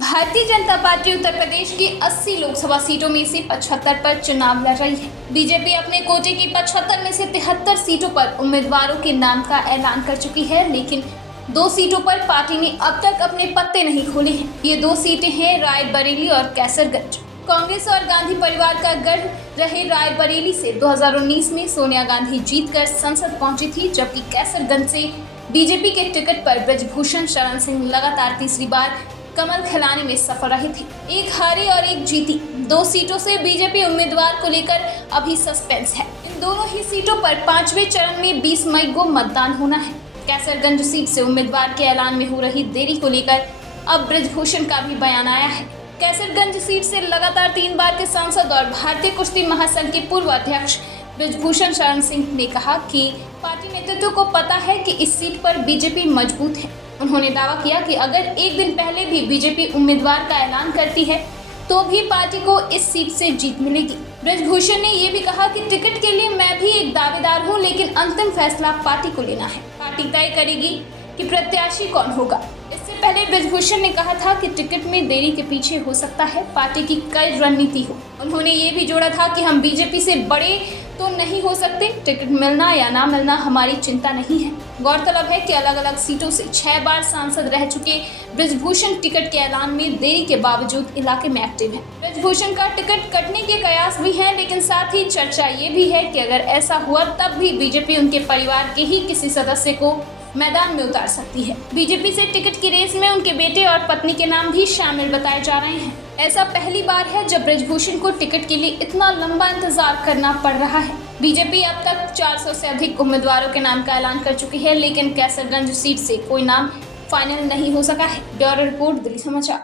Bharatiya Janata party Uttar Pradesh की 80 लोकसभा सीटों में से 75 पर चुनाव लड़ रही है। बीजेपी अपने कोटे की 75 में से 73 सीटों पर उम्मीदवारों के नाम का ऐलान कर चुकी है, लेकिन 2 सीटों पर पार्टी ने अब तक अपने पत्ते नहीं खोले हैं। ये 2 सीटें हैं रायबरेली और कैसरगंज। कांग्रेस और गांधी परिवार का गढ़ रहे रायबरेली से 2019 में सोनिया गांधी जीतकर संसद पहुंची थी, जबकि कैसरगंज से बीजेपी के टिकट पर ब्रजभूषण शरण सिंह लगातार तीसरी बार कमल खिलाने में सफल रहे थे। एक हारी और एक जीती। 2 सीटों से बीजेपी उम्मीदवार को लेकर अभी सस्पेंस है। इन दोनों ही सीटों पर 5वें चरण में 20 मई को मतदान होना है। कैसरगंज सीट से उम्मीदवार के ऐलान में हो रही देरी को लेकर अब ब्रजभूषण का भी बयान आया है। कैसरगंज सीट से लगातार 3 बार के सांसद और भारतीय कुश्ती महासंघ के पूर्व अध्यक्ष ब्रजभूषण शरण सिंह ने कहा कि पार्टी नेतृत्व को पता है कि इस सीट पर बीजेपी मजबूत है। उन्होंने दावा किया कि अगर एक दिन पहले भी बीजेपी उम्मीदवार का ऐलान करती है तो भी पार्टी को इस सीट से जीत मिलेगी। ब्रजभूषण ने ये भी कहा कि टिकट के लिए मैं भी एक दावेदार हूं, लेकिन अंतिम फैसला पार्टी को लेना है। पार्टी तय करेगी कि प्रत्याशी कौन होगा। इससे पहले ब्रजभूषण ने कहा था कि टिकट में देरी के पीछे हो सकता है पार्टी की कई रणनीति हो। उन्होंने ये भी जोड़ा था कि हम बीजेपी से बड़े तो नहीं हो सकते, टिकट मिलना या ना मिलना हमारी चिंता नहीं है। गौरतलब है कि अलग अलग सीटों से 6 बार सांसद रह चुके ब्रजभूषण टिकट के ऐलान में देरी के बावजूद इलाके में एक्टिव हैं। ब्रजभूषण का टिकट कटने के कयास भी हैं, लेकिन साथ ही चर्चा ये भी है कि अगर ऐसा हुआ तब भी बीजेपी उनके परिवार के ही किसी सदस्य को मैदान में उतार सकती है। बीजेपी से टिकट की रेस में उनके बेटे और पत्नी के नाम भी शामिल बताए जा रहे हैं। ऐसा पहली बार है जब ब्रजभूषण को टिकट के लिए इतना लंबा इंतजार करना पड़ रहा है। बीजेपी अब तक 400 से अधिक उम्मीदवारों के नाम का ऐलान कर चुकी है, लेकिन कैसरगंज सीट से कोई नाम फाइनल नहीं हो सका है। ब्यूरो रिपोर्ट, दिल्ली समाचार।